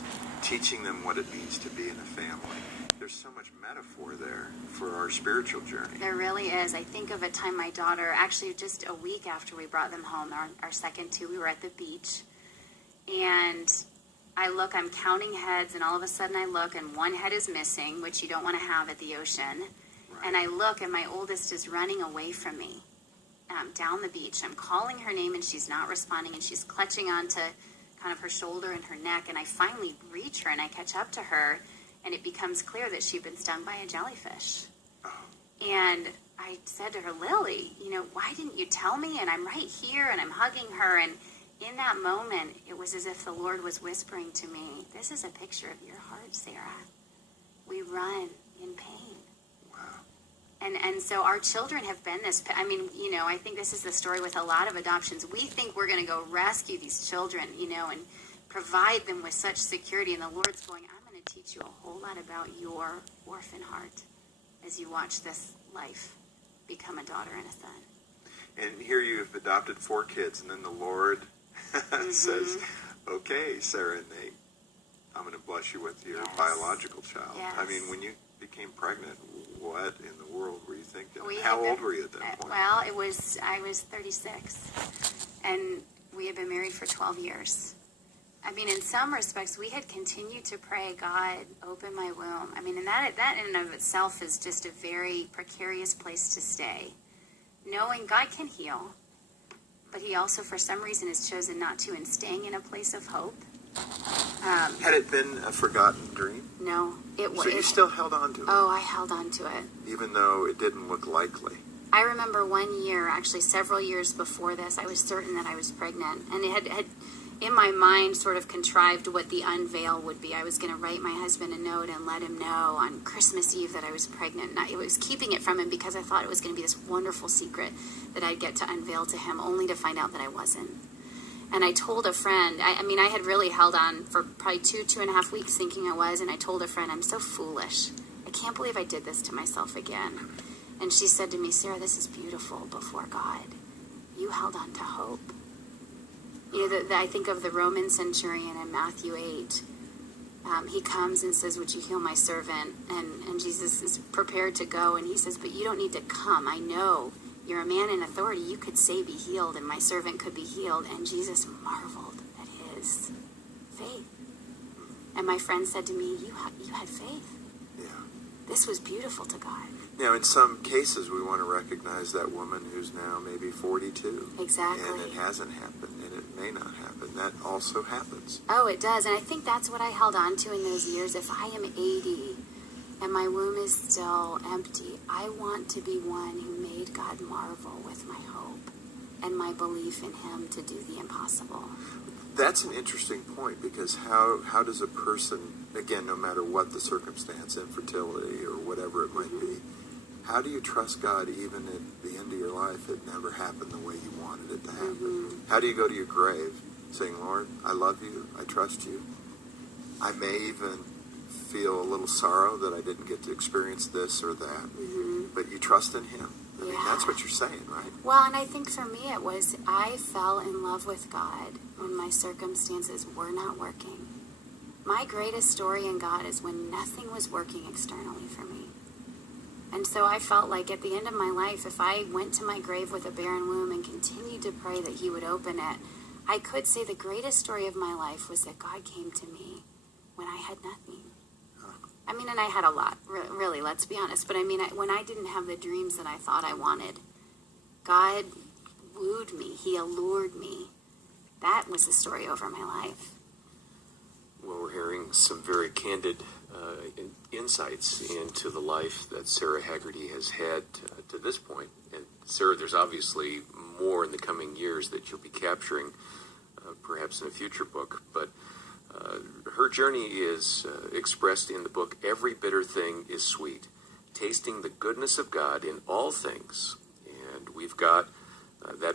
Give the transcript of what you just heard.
kids, teaching them what it means to be in a family. There's so much metaphor there for our spiritual journey. There really is. I think of a time my daughter, actually just a week after we brought them home, our second two, we were at the beach. And I'm counting heads, and all of a sudden I look, and one head is missing, which you don't want to have at the ocean. Right. And I look, and my oldest is running away from me down the beach. I'm calling her name, and she's not responding, and she's clutching onto kind of her shoulder and her neck. And I finally reach her, and I catch up to her. And it becomes clear that she'd been stung by a jellyfish. Oh. And I said to her, Lily, why didn't you tell me? And I'm right here, and I'm hugging her. And in that moment, it was as if the Lord was whispering to me, this is a picture of your heart, Sarah. We run in pain. Wow. And so our children have been this. I think this is the story with a lot of adoptions. We think we're going to go rescue these children, and provide them with such security. And the Lord's going, teach you a whole lot about your orphan heart as you watch this life become a daughter and a son. And here you have adopted 4 kids, and then the Lord says, okay, Sarah and Nate, I'm going to bless you with your biological child. Yes. I mean, when you became pregnant, what in the world were you thinking? How old were you at that point? Well, I was 36, and we had been married for 12 years. In some respects, we had continued to pray, God, open my womb. And that in and of itself is just a very precarious place to stay. Knowing God can heal, but he also, for some reason, has chosen not to, and staying in a place of hope. Had it been a forgotten dream? No, it was. So you still held on to it? Oh, I held on to it. Even though it didn't look likely? I remember one year, actually several years before this, I was certain that I was pregnant, and it had in my mind sort of contrived what the unveil would be. I was going to write my husband a note and let him know on Christmas Eve that I was pregnant. And I was keeping it from him because I thought it was going to be this wonderful secret that I'd get to unveil to him, only to find out that I wasn't. And I told a friend, I had really held on for probably 2.5 weeks thinking I was, and I told a friend, I'm so foolish. I can't believe I did this to myself again. And she said to me, Sarah, this is beautiful before God. You held on to hope. I think of the Roman centurion in Matthew 8. He comes and says, would you heal my servant? And Jesus is prepared to go, and he says, but you don't need to come. I know you're a man in authority. You could say, be healed, and my servant could be healed. And Jesus marveled at his faith. And my friend said to me, you had faith. Yeah. This was beautiful to God. Now, in some cases, we want to recognize that woman who's now maybe 42. Exactly. And it hasn't happened, and it may not happen. That also happens. Oh, it does. And I think that's what I held on to in those years. If I am 80 and my womb is still empty, I want to be one who made God marvel with my hope and my belief in him to do the impossible. That's an interesting point, because how does a person, again, no matter what the circumstance, infertility or whatever it might be, how do you trust God even at the end of your life it never happened the way you wanted it to happen? How do you go to your grave saying, Lord, I love you, I trust you. I may even feel a little sorrow that I didn't get to experience this or that, but you trust in him. I mean, that's what you're saying, right? Well, and I think for me it was, I fell in love with God when my circumstances were not working. My greatest story in God is when nothing was working externally for me. And so I felt like at the end of my life, if I went to my grave with a barren womb and continued to pray that he would open it, I could say the greatest story of my life was that God came to me when I had nothing. And I had a lot, really, let's be honest. But when I didn't have the dreams that I thought I wanted, God wooed me. He allured me. That was the story over my life. Well, we're hearing some very candid insights into the life that Sarah Haggerty has had to this point. And Sarah, there's obviously more in the coming years that you'll be capturing, perhaps in a future book. But her journey is expressed in the book, Every Bitter Thing is Sweet, Tasting the Goodness of God in All Things. And we've got that